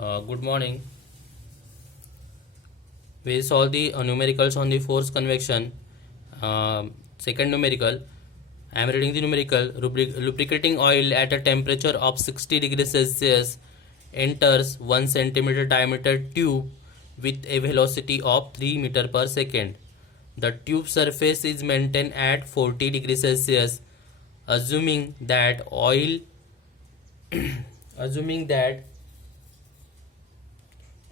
Good morning. We solve the numericals on the force convection. Second numerical. I am reading the numerical. Lubricating oil at a temperature of 60 degrees Celsius enters 1 centimeter diameter tube with a velocity of 3 meter per second. The tube surface is maintained at 40 degrees Celsius. Assuming that oil assuming that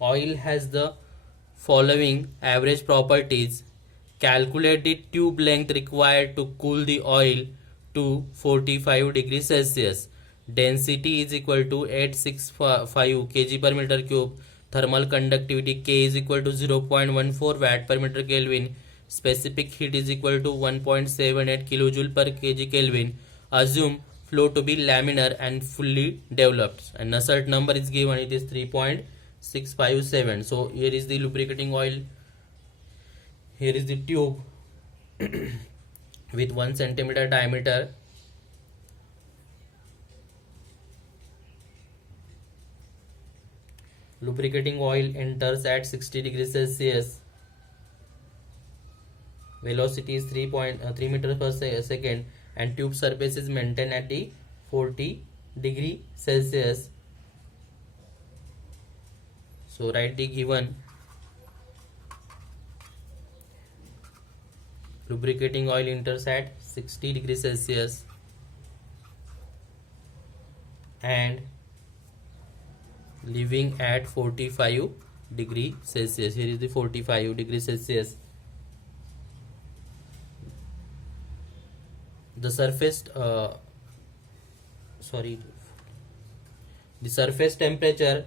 oil has the following average properties. Calculate the tube length required to cool the oil to 45 degrees Celsius. Density is equal to 865 kg per meter cube. Thermal conductivity K is equal to 0.14 watt per meter Kelvin. Specific heat is equal to 1.78 kilojoule per kg Kelvin. Assume flow to be laminar and fully developed. And Nusselt number is given, it is 3.657. So here is the lubricating oil. Here is the tube with 1 centimeter diameter. Lubricating oil enters at 60 degrees Celsius. Velocity is 3 meters per second, and tube surface is maintained at the 40 degree Celsius. So write the given. Lubricating oil enters at 60 degrees Celsius and leaving at 45 degree Celsius. Here is the 45 degree Celsius. The surface the surface temperature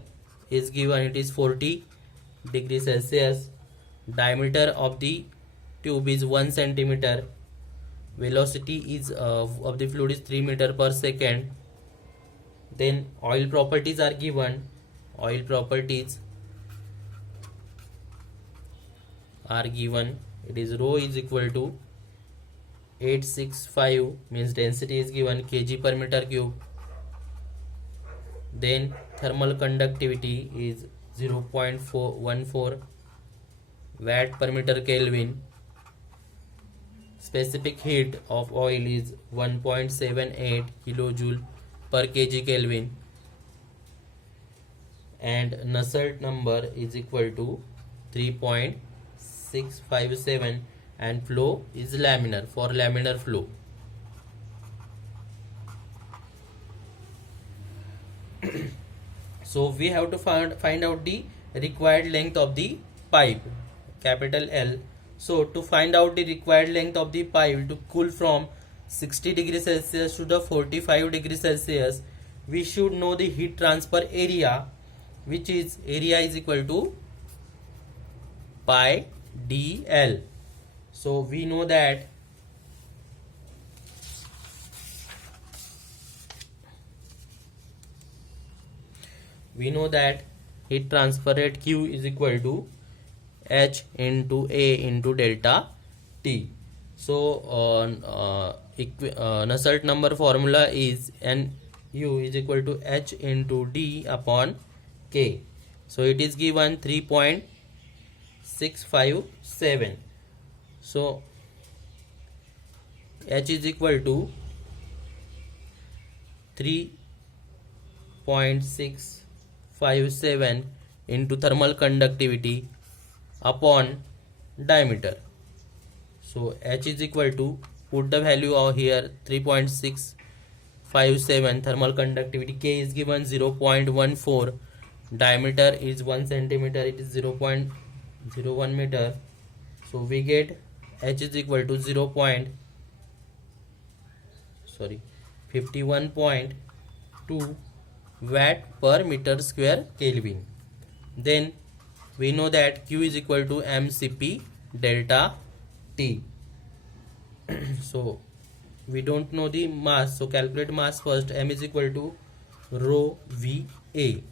is given, it is 40 degrees Celsius. Diameter of the tube is 1 centimeter. Velocity is of the fluid is 3 meter per second. Then oil properties are given. Oil properties are given. It is rho is equal to 865, means density is given, kg per meter cube. Then thermal conductivity is 0.414 watt per meter Kelvin. Specific heat of oil is 1.78 kilojoule per kg Kelvin, and Nusselt number is equal to 3.657, and flow is laminar, for laminar flow. So we have to find out the required length of the pipe, capital L. So to find out the required length of the pipe to cool from 60 degrees Celsius to the 45 degrees Celsius, we should know the heat transfer area, which is area is equal to pi dl. So we know that heat transfer rate Q is equal to H into A into delta T. So Nusselt number formula is NU is equal to H into D upon K. So it is given 3.657. So H is equal to 3.657 into thermal conductivity upon diameter. So H is equal to, put the value of here 3.657, thermal conductivity K is given 0.14, diameter is 1 centimeter, it is 0.01 meter. So we get H is equal to 51.2 watt per meter square Kelvin. Then we know that Q is equal to mCp delta T. So we don't know the mass, so calculate mass first. M is equal to rho VA.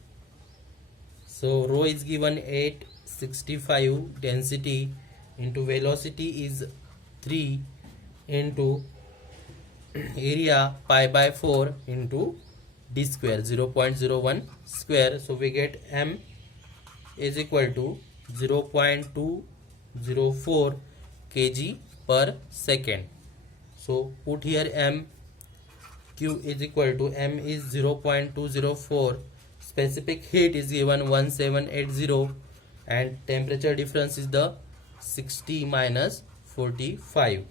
So rho is given 865, density into velocity is 3 into area pi by 4 into d square 0.01 square. So we get m is equal to 0.204 kg per second. So put here m. Q is equal to m is 0.204, specific heat is given 1780, and temperature difference is the 60 minus 45.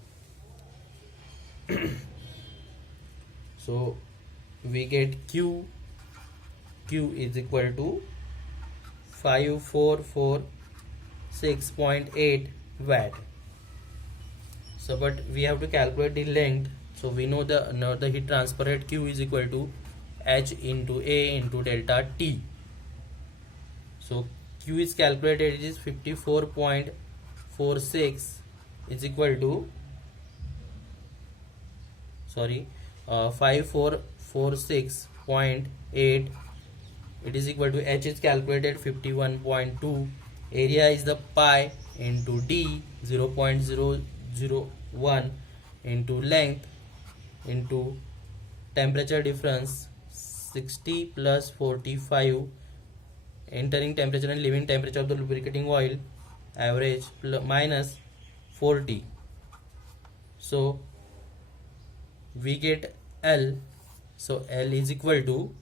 So we get Q is equal to 5446.8 watt. So but we have to calculate the length. So we know the heat transfer rate Q is equal to H into A into delta T. So Q is calculated, it is 54.46 is equal to 5446.8. It is equal to H is calculated 51.2. Area is the pi into D 0.001 into length into temperature difference 60 plus 45, entering temperature and leaving temperature of the lubricating oil, average minus 40. So we get L. So L is equal to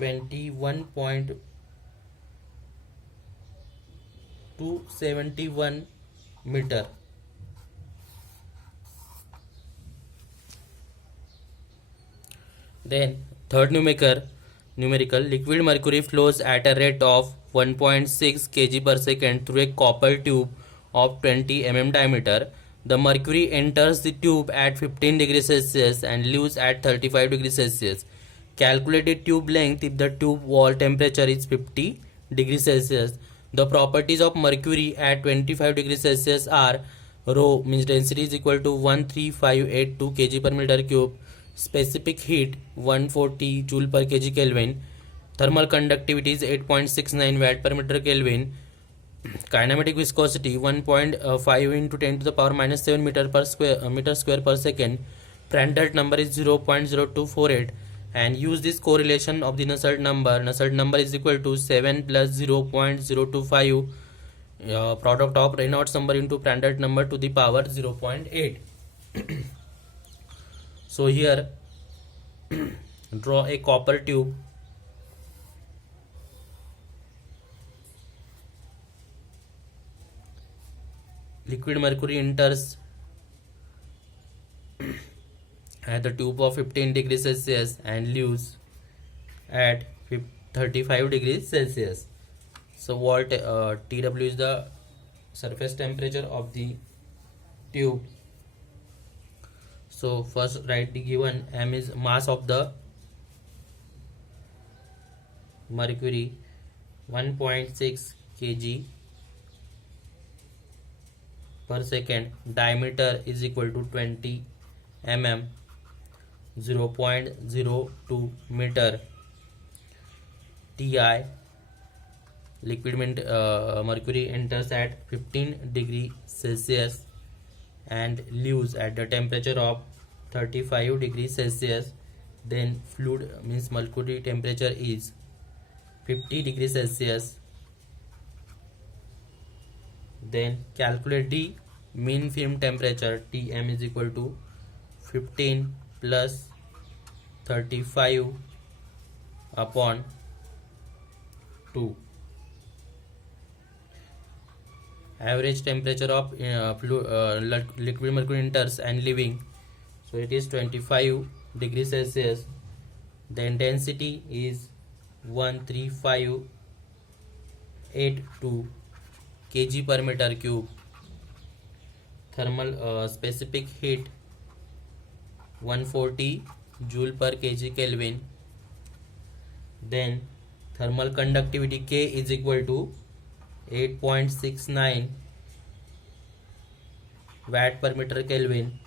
21.271 meter. Then third numerical, liquid mercury flows at a rate of 1.6 kg per second through a copper tube of 20 mm diameter. The mercury enters the tube at 15 degrees Celsius and leaves at 35 degrees Celsius. Calculated tube length if the tube wall temperature is 50 degrees Celsius. The properties of mercury at 25 degrees Celsius are: rho means density is equal to 13582 kg per meter cube, specific heat 140 joule per kg Kelvin, thermal conductivity is 8.69 watt per meter Kelvin, kinematic viscosity 1.5 into 10 to the power minus 7 meter square per second, Prandtl number is 0.0248, and use this correlation of the Nusselt number. Nusselt number is equal to 7 plus 0.025 product of Reynolds number into Prandtl number to the power 0.8. So here draw a copper tube. Liquid mercury enters at the tube of 15 degrees Celsius and leaves at 35 degrees Celsius. So what TW is the surface temperature of the tube. So first write the given. M is mass of the mercury 1.6 kg per second, diameter is equal to 20 mm, 0.02 meter, Ti, liquid mercury enters at 15 degree Celsius and leaves at the temperature of 35 degrees Celsius. Then fluid means mercury temperature is 50 degrees Celsius. Then calculate the mean film temperature. Tm is equal to 15 plus 35 upon 2. Average temperature of liquid mercury enters and leaving, so it is 25 degrees Celsius. Then density is 13582 kg per meter cube. Thermal specific heat 140 joule per kg Kelvin. Then thermal conductivity K is equal to 8.69 watt per meter Kelvin.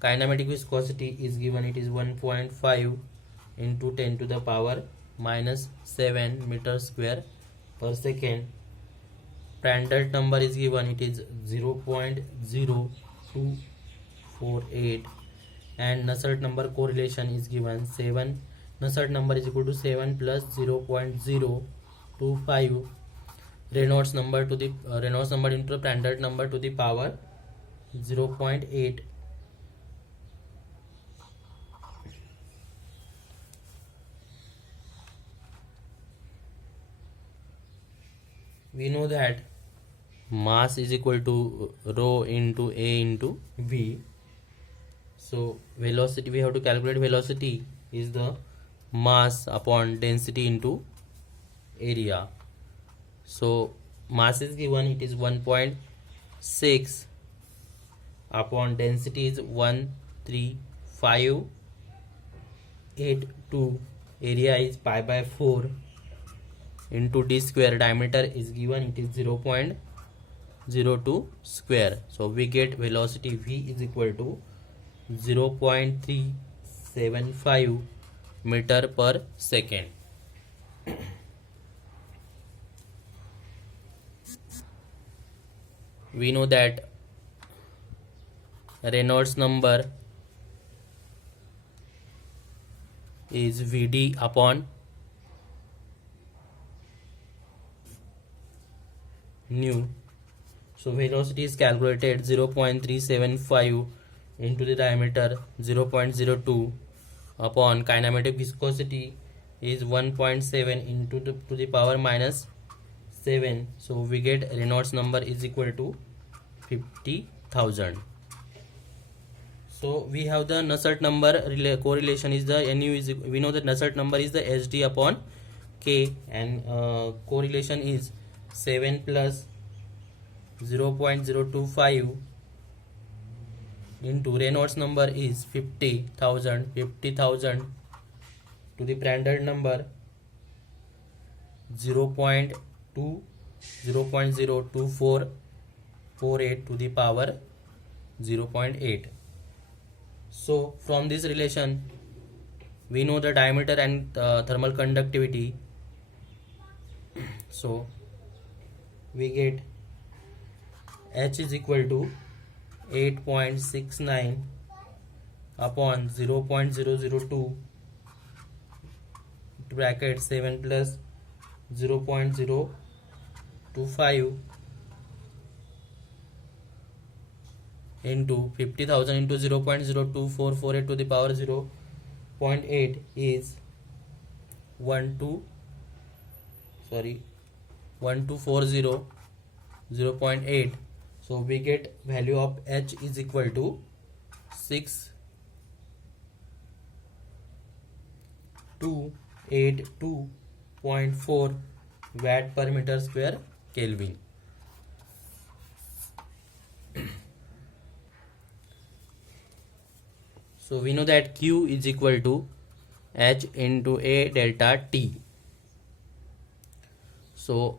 Kinematic viscosity is given, it is 1.5 into 10 to the power minus 7 meter square per second. Prandtl number is given, it is 0.0248, and Nusselt number correlation is given 7. Nusselt number is equal to 7 plus 0.025 Reynolds number into the Prandtl number to the power 0.8. We know that mass is equal to rho into A into V. So velocity, we have to calculate velocity is the mass upon density into area. So mass is given, it is 1.6 upon density is 13582, area is pi by 4 into d square, diameter is given, it is 0.02 square. So we get velocity V is equal to 0.375 meter per second. We know that Reynolds number is Vd upon nu. So velocity is calculated 0.375 into the diameter 0.02 upon kinematic viscosity is 1.7 into to the power minus 7. So we get Reynolds number is equal to 50,000. So we have the Nusselt number correlation is the Nu is, we know that Nusselt number is the Hd upon K, and correlation is 7 plus 0.025 into Reynolds number is 50,000 to the Prandtl number 0.02448 to the power 0.8. So from this relation we know the diameter and thermal conductivity. So we get H is equal to 8.69 upon 0.002 bracket 7 plus 0.025 into 50,000 into 0.02448 to the power 0.8 is 1240 0.8. So we get value of H is equal to 6282.4 watt per meter square Kelvin. So we know that Q is equal to H into A delta T. So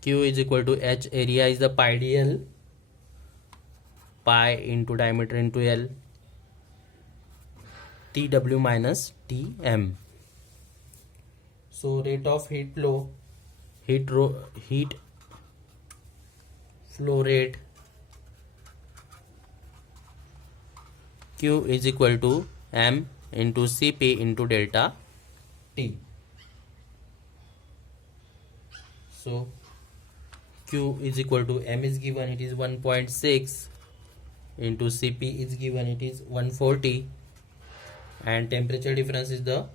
Q is equal to H, area is the pi dl, pi into diameter into L, Tw minus Tm. So rate of heat flow, heat flow rate Q is equal to M into Cp into delta T. So Q is equal to M is given, it is 1.6 into Cp is given, it is 140, and temperature difference is the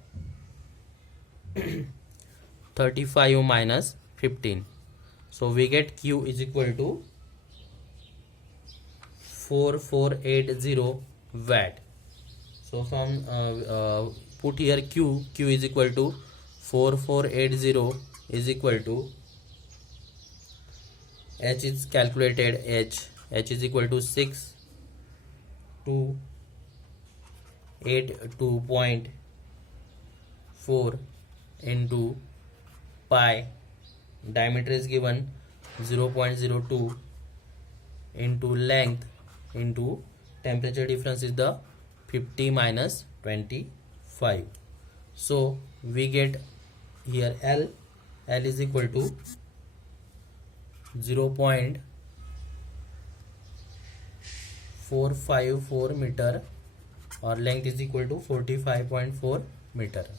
35 minus 15. So we get Q is equal to 4480 watt. So from put here Q is equal to 4480 is equal to H is calculated, H is equal to 6282.4 into pi, diameter is given 0.02 into length into temperature difference is the 50 minus 25. So we get here L is equal to 0.454 meter और length is equal to 45.4 metre.